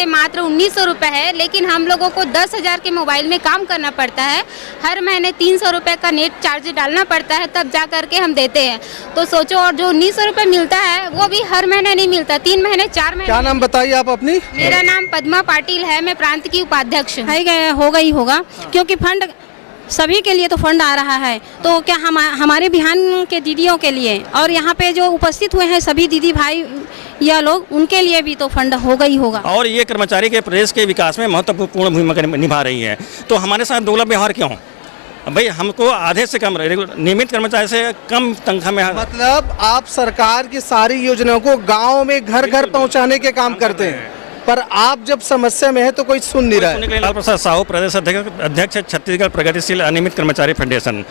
पे मात्र 1900 रुपये है, लेकिन हम लोगों को 10,000 के मोबाइल में काम करना पड़ता है। हर महीने 300 रुपये का नेट चार्ज डालना पड़ता है, तब जा करके हम देते हैं। तो सोचो, और जो 1900 रुपये मिलता है वो भी हर महीने नहीं मिलता, 3 महीने 4 महीने। क्या नाम बताइए आप अपनी? मेरा नाम पद्मा पाटिल है, मैं प्रांत की उपाध्यक्ष हूँ। होगा ही होगा, क्योंकि फंड सभी के लिए तो फंड आ रहा है। तो क्या हमारे बिहान के दीदियों के लिए और यहाँ पे जो उपस्थित हुए हैं सभी दीदी भाई या लोग, उनके लिए भी तो फंड होगा ही होगा। और ये कर्मचारी के प्रदेश के विकास में महत्वपूर्ण भूमिका निभा रही है। तो हमारे साथ दुर्लभ व्यवहार क्यों? भाई हमको आधे से कम नियमित कर्मचारी से कम तनख्वाह में। मतलब आप सरकार की सारी योजनाओं को गाँव में घर घर पहुँचाने के काम करते हैं, पर आप जब समस्या में है तो कोई सुन नहीं रहा है। लाल प्रसाद साहू, प्रदेश अध्यक्ष छत्तीसगढ़ प्रगतिशील अनियमित कर्मचारी फेडरेशन।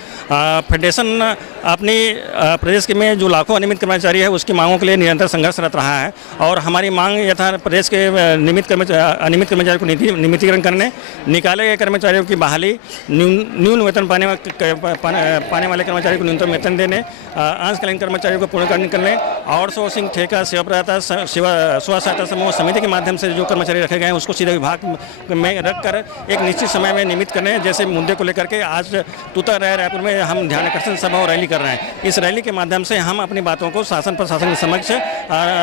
फेडरेशन अपनी प्रदेश के में जो लाखों अनियमित कर्मचारी है उसकी मांगों के लिए निरंतर संघर्षरत रहा है। और हमारी मांग यथा प्रदेश के अनियमित कर्मचारियों को नियमितीकरण करने, निकाले गए कर्मचारियों की बहाली, न्यून वेतन पाने वाले कर्मचारियों को न्यूनतम वेतन देने, अंशकालीन कर्मचारियों को पूर्णकालीन करने, आउटसोर्सिंग, ठेका, स्व सहायता समूह समिति के माध्यम से जो कर्मचारी रखे गए हैं उसको सीधे विभाग में रखकर एक निश्चित समय में नियमित करने जैसे मुद्दे को लेकर के आज तूता रायपुर में हम ध्यान आकर्षण सभा और रैली कर रहे हैं। इस रैली के माध्यम से हम अपनी बातों को शासन प्रशासन के समक्ष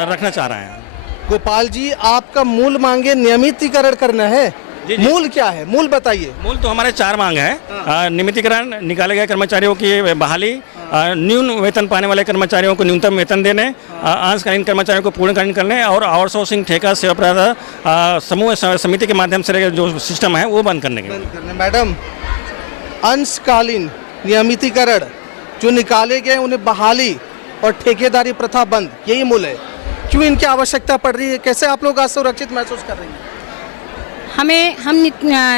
रखना चाह रहे हैं। गोपाल जी, आपका मूल मांगे नियमितीकरण करना है। मूल क्या है? मूल बताइए। मूल तो हमारे 4 मांग है। नियमितीकरण, निकाले गए कर्मचारियों की बहाली, न्यून वेतन पाने वाले कर्मचारियों को न्यूनतम वेतन देने, अंशकालीन कर्मचारियों को पूर्णकालीन करने और आउटसोर्सिंग, ठेका, सेवा प्रदाता समूह समिति के माध्यम से जो सिस्टम है वो बंद करने के। मैडम, अंशकालीन नियमितीकरण, जो निकाले गए उन्हें बहाली और ठेकेदारी प्रथा बंद, यही मूल है। क्यों इनकी आवश्यकता पड़ रही है? कैसे आप लोग असुरक्षित महसूस कर रही हैं? हम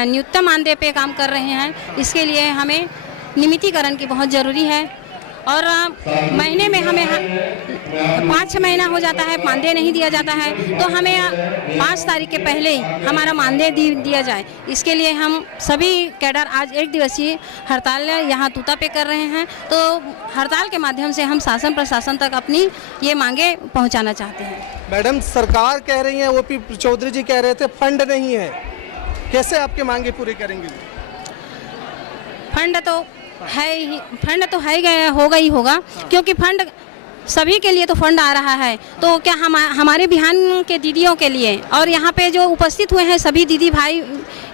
न्यूनतम मानदेय पे काम कर रहे हैं, इसके लिए हमें नियमितीकरण की बहुत ज़रूरी है। और महीने में हमें 5-6 महीना हो जाता है, मानदेय नहीं दिया जाता है, तो हमें 5 तारीख के पहले ही हमारा मानदेय दिया जाए। इसके लिए हम सभी कैडर आज 1 दिवसीय हड़ताल यहाँ तूता पे कर रहे हैं। तो हड़ताल के माध्यम से हम शासन प्रशासन तक अपनी ये मांगे पहुँचाना चाहते हैं। मैडम, सरकार कह रही है, ओपी चौधरी जी कह रहे थे फंड नहीं है, कैसे आपकी मांगे पूरी करेंगे? फंड तो है ही होगा ही होगा, क्योंकि फंड सभी के लिए तो फंड आ रहा है। तो क्या हमारे बिहान के दीदियों के लिए और यहाँ पे जो उपस्थित हुए हैं सभी दीदी भाई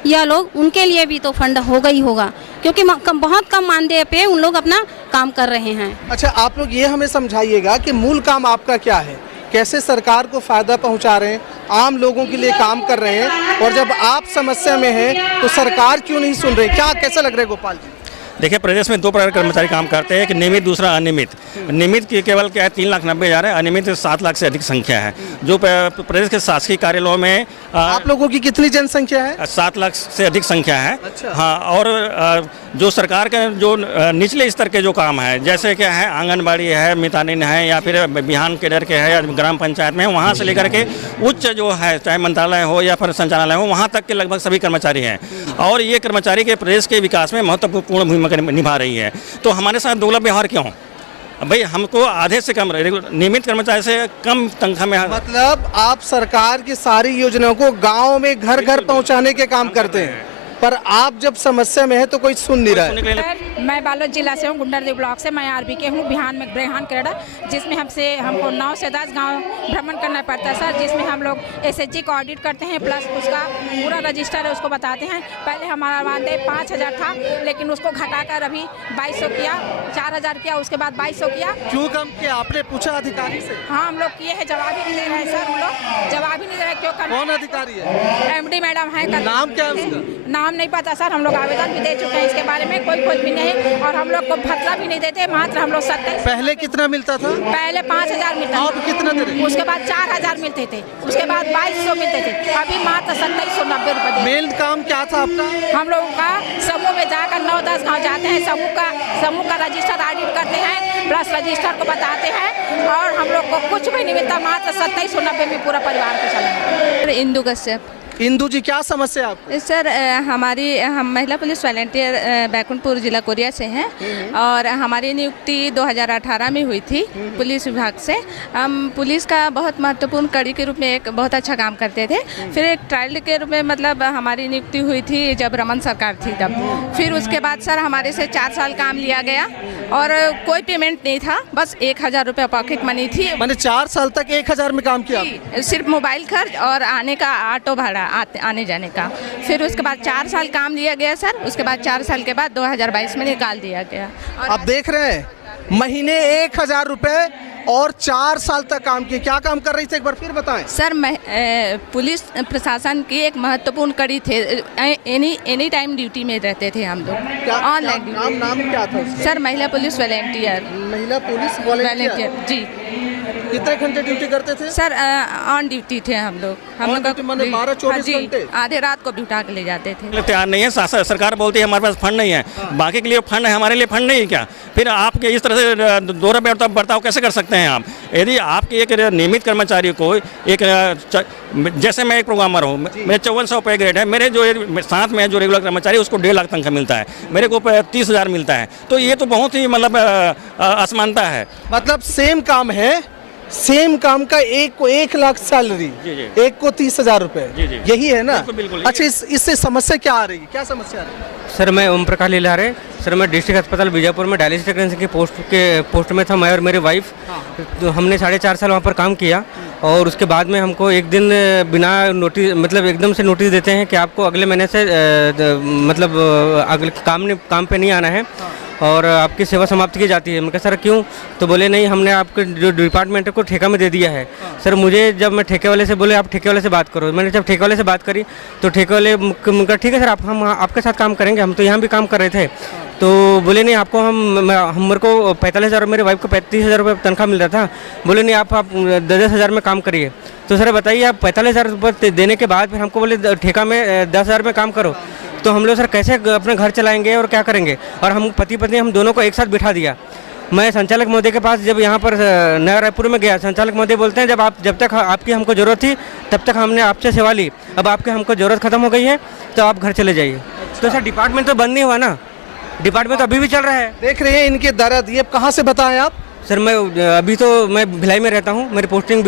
या लोग, उनके लिए भी तो फंड होगा ही होगा, क्योंकि बहुत कम मानदेय पे उन लोग अपना काम कर रहे हैं। अच्छा, आप लोग ये हमें समझाइएगा कि मूल काम आपका क्या है, कैसे सरकार को फायदा पहुंचा रहे हैं, आम लोगों के लिए काम कर रहे हैं, और जब आप समस्या में हैं तो सरकार क्यों नहीं सुन रही? क्या कैसा लग रहा है गोपाल जी? देखिए, प्रदेश में 2 प्रकार के कर्मचारी काम करते हैं, एक नियमित, दूसरा अनियमित। नियमित की केवल क्या है 3,90,000 है, अनियमित 7 लाख से अधिक संख्या है। जो प्रदेश के शासकीय कार्यालयों में आप लोगों की कितनी जनसंख्या है? 7 लाख से अधिक संख्या है। अच्छा। हाँ, और जो सरकार के जो निचले स्तर के जो काम है, जैसे क्या है आंगनबाड़ी है, मितानिन है, या फिर बिहान केडर के है या ग्राम पंचायत में, वहाँ से लेकर के उच्च जो है, चाहे मंत्रालय हो या फिर संचालनालय हो, वहाँ तक के लगभग सभी कर्मचारी हैं। और ये कर्मचारी के प्रदेश के विकास में महत्वपूर्ण भूमिका निभा रही है। तो हमारे साथ दुर्लभ व्यवहार क्यों? भाई हमको आधे से कम नियमित कर्मचारी से कम तनख्वाह में। मतलब आप सरकार की सारी योजनाओं को गाँव में घर घर पहुँचाने के काम करते हैं, पर आप जब समस्या में है तो कोई सुन नहीं रहा है। मैं बालोद जिला से हूँ, गुंडरदेव ब्लॉक से। मैं आरबीके हूँ, बिहान में बिहान केडा, जिसमें हमको 9 से 10 गांव भ्रमण करना पड़ता है सर, जिसमें हम लोग एसएचजी को ऑडिट करते हैं, प्लस उसका पूरा रजिस्टर है उसको बताते हैं। पहले हमारा मानदेय 5,000 था, लेकिन उसको घटाकर अभी 2,200 किया, 4,000 किया, उसके बाद 2,200 किया। क्यों कम किया? आपने पूछा अधिकारी से? हाँ, हम लोग किए हैं, जवाब ही नहीं दे रहे हैं सर। हम लोग जवाब ही नहीं दे रहे। क्यों? कौन अधिकारी है? MD मैडम है। नाम क्या है उसका? नाम नहीं पता सर, हम लोग आवेदन भी दे चुके हैं इसके बारे में, कोई खोज भी नहीं, और हम लोग को भत्ता भी नहीं देते। मात्र हम लोग 27। पहले कितना मिलता था? पहले 5,000 मिलता था। अब कितना दे रहे? उसके बाद 4,000 मिलते थे, उसके बाद 2,200 मिलते थे, अभी मात्र 2790 रुपये। मेन काम क्या था आपका? हम लोगों का समूह में जाकर 9-10 गाँव जाते हैं, समूह का रजिस्टर ऑडिट करते हैं, प्लस रजिस्टर को बताते हैं, और हम लोग को कुछ भी नहीं मिलता। मात्र 2790 में पूरा परिवार को चलाना। इंदु कश्यप। इंदू जी, क्या समस्या है आपको? सर हम महिला पुलिस वॉलंटियर बैकुंठपुर जिला कोरिया से हैं और हमारी नियुक्ति 2018 में हुई थी पुलिस विभाग से। हम पुलिस का बहुत महत्वपूर्ण कड़ी के रूप में एक बहुत अच्छा काम करते थे। फिर एक ट्रायल के रूप में मतलब हमारी नियुक्ति हुई थी जब रमन सरकार थी तब। फिर उसके बाद सर हमारे से 4 साल काम लिया गया और कोई पेमेंट नहीं था, बस 1000 रुपये पॉकेट मनी थी। मैंने 4 साल तक 1000 में काम किया? सिर्फ मोबाइल खर्च और आने का ऑटो भाड़ा आने जाने का। फिर उसके बाद 4 साल काम लिया गया सर। उसके बाद 4 साल के बाद 2022 में निकाल दिया गया। और आप देख रहे हैं, महीने 1000 रुपए और 4 साल तक काम किए। क्या काम कर रही थी, एक बार फिर बताएं। सर पुलिस प्रशासन की एक महत्वपूर्ण कड़ी थे। एनी टाइम ड्यूटी में रहते थे हम लोग, ऑनलाइन ड्यूटी। नाम क्या था उसका? सर महिला पुलिस वॉलंटियर। महिला पुलिस वॉलंटियर जी। कितने घंटे ड्यूटी करते थे? सर ऑन ड्यूटी थे हम लोग। On duty माने 12-24 घंटे? आधे रात को भी उठा के ले जाते थे। तैयार नहीं है, सरकार बोलती है हमारे पास फंड नहीं है। बाकी के लिए फंड है, हमारे लिए फंड नहीं है क्या? फिर आप इस तरह से दोहरा बर्ताव कैसे कर सकते हैं आप? यदि आपके एक नियमित कर्मचारी को जैसे मैं एक प्रोग्रामर हूँ, मेरे 5400 पे ग्रेड है, मेरे जो साथ में जो रेगुलर कर्मचारी उसको 1.5 लाख तनख्वाह मिलता है, मेरे को 30,000 मिलता है। तो ये तो बहुत ही मतलब असमानता है। मतलब सेम काम है, सेम काम का एक को 1 लाख सैलरी, एक को 30,000 रुपए, यही है ना? बिल्कुल। अच्छा, इससे समस्या क्या आ रही है? क्या समस्या आ रही है? सर मैं ओम प्रकाश लीलारे। सर मैं डिस्ट्रिक्ट अस्पताल बीजापुर में डायलिसिस टेक्नीशियन की पोस्ट में था, मैं और मेरी वाइफ। तो हमने 4.5 साल वहाँ पर काम किया और उसके बाद में हमको एक दिन बिना नोटिस मतलब एकदम से नोटिस देते हैं कि आपको अगले महीने से मतलब अगले काम पे नहीं आना है और आपकी सेवा समाप्त की जाती है। मैं कहा सर क्यों? तो बोले नहीं, हमने आपके जो डिपार्टमेंट को ठेका में दे दिया है। सर मुझे जब मैं ठेके वाले से बोले आप ठेके वाले से बात करो, मैंने जब ठेके वाले से बात करी तो ठेके वाले कहा ठीक है सर, हम आपके साथ काम करेंगे, हम तो यहाँ भी काम कर रहे थे। तो बोले नहीं, आपको मेरे को 45,000 और मेरे वाइफ को 35,000 रुपये तनख्वाह मिल रहा था। बोले नहीं, आप 10,000 में काम करिए। तो सर बताइए, आप 45,000 रुपये देने के बाद फिर हमको बोले ठेका में 10,000 में काम करो। तो हम लोग सर कैसे अपने घर चलाएंगे और क्या करेंगे? और हम पति पत्नी हम दोनों को एक साथ बिठा दिया। मैं संचालक महोदय के पास जब यहाँ पर नया रायपुर में गया, संचालक महोदय बोलते हैं जब तक आपकी हमको ज़रूरत थी तब तक हमने आपसे सेवा ली, अब आपकी हमको ज़रूरत खत्म हो गई है तो आप घर चले जाइए। तो सर डिपार्टमेंट तो बंद नहीं हुआ ना, डिपार्टमेंट तो अभी भी चल रहा है। देख रहे हैं इनके दर्द। ये कहाँ से बताएं आप? सर मैं अभी तो मैं भिलाई में रहता हूँ, मेरी पोस्टिंग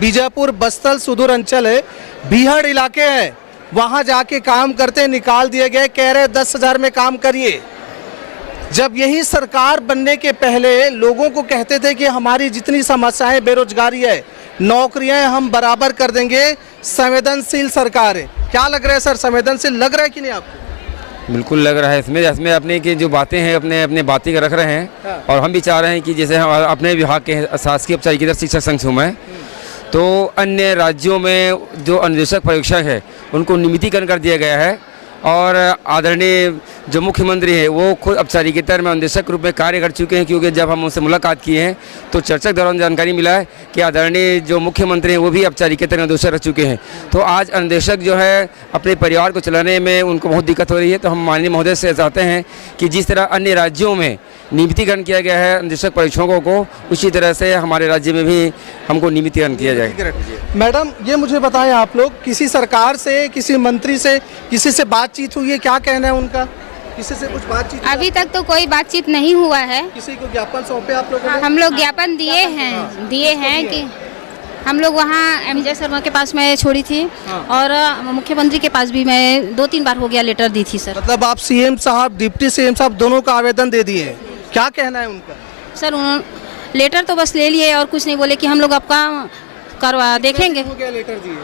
बीजापुर बस्तर सुदूर अंचल है, बिहाड़ इलाके है। वहाँ जाके काम करते, निकाल दिए गए, कह रहे 10,000 में काम करिए। जब यही सरकार बनने के पहले लोगों को कहते थे कि हमारी जितनी समस्याएं, बेरोजगारी है, नौकरियां हम बराबर कर देंगे, संवेदनशील सरकार है। क्या लग रहा है सर, संवेदनशील लग रहा है कि नहीं आपको? बिल्कुल लग रहा है। इसमें अपने की जो बातें हैं अपने बातें रख रहे हैं और हम भी चाह रहे हैं कि जैसे हम अपने विभाग के शासकीय औपचारिक इधर शिक्षक संघ से हूँ मैं, तो अन्य राज्यों में जो अनुदेशक परीक्षक है उनको नियमितीकरण कर दिया गया है और आदरणीय जो मुख्यमंत्री है वो खुद औपचारिकता में अनुदेशक रूप में कार्य कर चुके हैं। क्योंकि जब हम उनसे मुलाकात किए हैं तो चर्चा के दौरान जानकारी मिला है कि आदरणीय जो मुख्यमंत्री हैं वो भी औपचारिकता में अनुदेशक रह चुके हैं। तो आज अनुदेशक जो है अपने परिवार को चलाने में उनको बहुत दिक्कत हो रही है। तो हम माननीय महोदय से चाहते हैं कि जिस तरह अन्य राज्यों में नियमितीकरण किया गया है अनुदेशक परीक्षकों को, उसी तरह से हमारे राज्य में भी हमको नियमितीकरण किया जाए। मैडम ये मुझे बताएं, आप लोग किसी सरकार से, किसी मंत्री से, किसी से बातचीत हुई है? क्या कहना है उनका? किसी से कुछ बातचीत? अभी तक तो कोई बातचीत नहीं हुआ है। किसी को ज्ञापन सौंपे आप लोगों ने? हम लोग ज्ञापन दिए हैं कि हम लोग वहाँ एमजे शर्मा के पास मैं छोड़ी थी और मुख्यमंत्री के पास भी मैं 2-3 बार हो गया लेटर दी थी सर। मतलब आप सीएम साहब, डिप्टी सीएम साहब दोनों का आवेदन दे दिए हैं, क्या कहना है उनका? सर उन्होंने लेटर तो बस ले लिए और कुछ नहीं बोले कि हम लोग आपका करवा देखेंगे। हो गया लेटर दिए?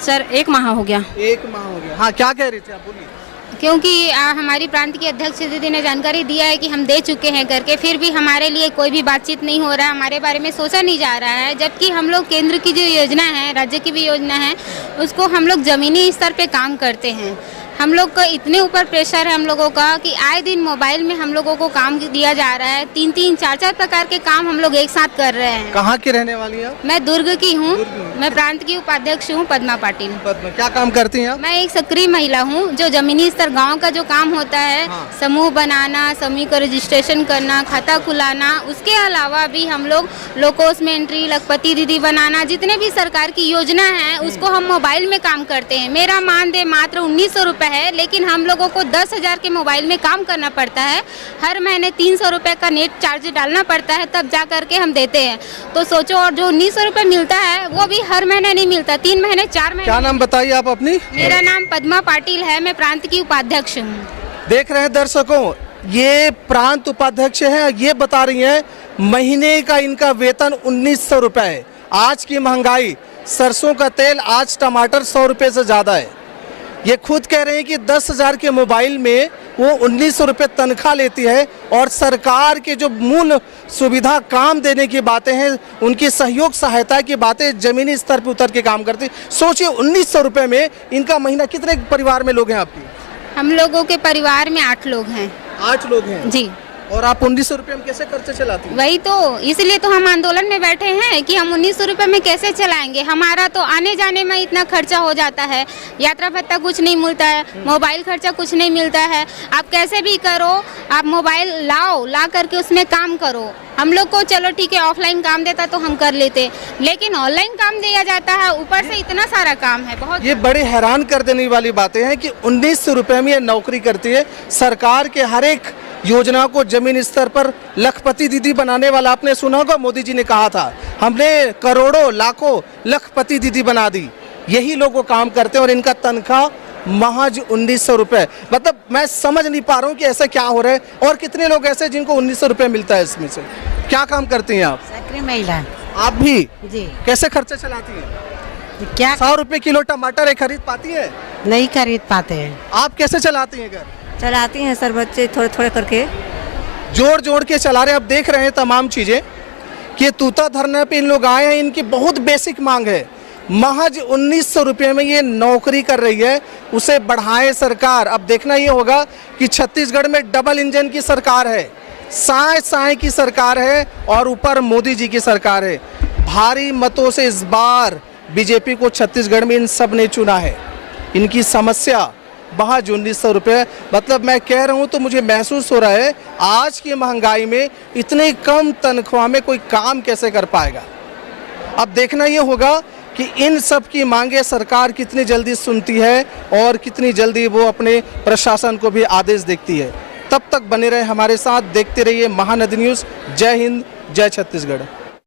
सर 1 माह हो गया। 1 माह हो गया। हाँ, क्या कह रहे थे आप, बोलिए। क्योंकि हमारी प्रांत की अध्यक्ष दीदी ने जानकारी दिया है कि हम दे चुके हैं करके, फिर भी हमारे लिए कोई भी बातचीत नहीं हो रहा है, हमारे बारे में सोचा नहीं जा रहा है। जबकि हम लोग केंद्र की जो योजना है, राज्य की भी योजना है, उसको हम लोग ज़मीनी स्तर पे काम करते हैं। हम लोग को इतने ऊपर प्रेशर है हम लोगों का कि आए दिन मोबाइल में हम लोगों को काम दिया जा रहा है। 3-3, 4-4 प्रकार के काम हम लोग एक साथ कर रहे हैं। कहाँ की रहने वाली हैं आप? मैं दुर्ग की हूँ। मैं प्रांत की उपाध्यक्ष हूँ, पद्मा पाटिल। क्या काम करती हैं आप? मैं एक सक्रिय महिला हूँ। जो जमीनी स्तर गांव का जो काम होता है, समूह बनाना, समूह का रजिस्ट्रेशन करना, खाता खुलाना, उसके अलावा भी हम लोग लोकोस में एंट्री, लखपति दीदी बनाना, जितने भी सरकार की योजना है उसको हम मोबाइल में काम करते हैं। मेरा मानदेय मात्र 1900 रुपये है, लेकिन हम लोगों को 10,000 के मोबाइल में काम करना पड़ता है। हर महीने 300 रुपये का नेट चार्ज डालना पड़ता है, तब जा करके हम देते हैं। तो सोचो, और जो 1900 रुपये मिलता है वो भी हर महीने नहीं मिलता, 3 महीने 4 महीने। क्या नाम बताइए आप अपनी? मेरा नाम पद्मा पाटिल है, मैं प्रांत की उपाध्यक्ष हूँ। देख रहे हैं दर्शकों, ये प्रांत उपाध्यक्ष हैं, ये बता रही हैं महीने का इनका वेतन 1900 रुपये है। आज की महंगाई, सरसों का तेल, आज टमाटर 100 रुपये से ज़्यादा है। ये खुद कह रहे हैं कि 10,000 के मोबाइल में वो 1900 रुपये तनख्वाह लेती है, और सरकार के जो मूल सुविधा काम देने की बातें हैं, उनकी सहयोग सहायता की बातें जमीनी स्तर पर उतर के काम करती। सोचिए 1900 रुपये में इनका महीना। कितने परिवार में लोग हैं आपके? हम लोगों के परिवार में 8 लोग हैं। 8 लोग हैं जी। और आप 1900 रुपये में कैसे खर्चे चलाती हैं? वही तो, इसलिए तो हम आंदोलन में बैठे हैं कि हम 1900 रुपये में कैसे चलाएंगे। हमारा तो आने जाने में इतना खर्चा हो जाता है, यात्रा भत्ता कुछ नहीं मिलता है, मोबाइल खर्चा कुछ नहीं मिलता है। आप कैसे भी करो, आप मोबाइल ला करके उसमें काम करो। हम लोग को चलो ठीक है, ऑफलाइन काम देता तो हम कर लेते, लेकिन ऑनलाइन काम दिया जाता है, ऊपर से इतना सारा काम है। बहुत ये बड़े हैरान कर देने वाली बातें हैं कि 1900 रुपये में ये नौकरी करती है। सरकार के हर एक योजना को जमीन स्तर पर लखपति दीदी बनाने वाला, आपने सुना होगा मोदी जी ने कहा था, हमने करोड़ों लाखों लखपति दीदी बना दी। यही लोग वो काम करते हैं और इनका तनख्वाह महज 1900 रुपये। मतलब मैं समझ नहीं पा रहा हूँ कि ऐसा क्या हो रहा है। और कितने लोग ऐसे जिनको 1900 रुपये मिलता है इसमें से? क्या काम करती हैं आप? सक्रिय महिला। आप भी? जी। कैसे खर्चे चलाती हैं? क्या 100 रुपये किलो टमाटर खरीद पाती है? नहीं खरीद पाते हैं। आप कैसे चलाती हैं घर? चलाती हैं सर, बच्चे थोड़े थोड़े करके जोड़ जोड़ के चला रहे। अब देख रहे हैं तमाम चीज़ें कि तूता धरने पे इन लोग आए हैं। इनकी बहुत बेसिक मांग है। महज 1900 रुपये में ये नौकरी कर रही है, उसे बढ़ाए सरकार। अब देखना ये होगा कि छत्तीसगढ़ में डबल इंजन की सरकार है, साए साए की सरकार है, और ऊपर मोदी जी की सरकार है। भारी मतों से इस बार बीजेपी को छत्तीसगढ़ में इन सब ने चुना है। इनकी समस्या महज 1900 रुपये। मतलब मैं कह रहा हूँ तो मुझे महसूस हो रहा है, आज की महंगाई में इतनी कम तनख्वाह में कोई काम कैसे कर पाएगा। अब देखना ये होगा कि इन सब की मांगे सरकार कितनी जल्दी सुनती है और कितनी जल्दी वो अपने प्रशासन को भी आदेश देती है। तब तक बने रहे हमारे साथ, देखते रहिए महानदी न्यूज़। जय हिंद, जय छत्तीसगढ़।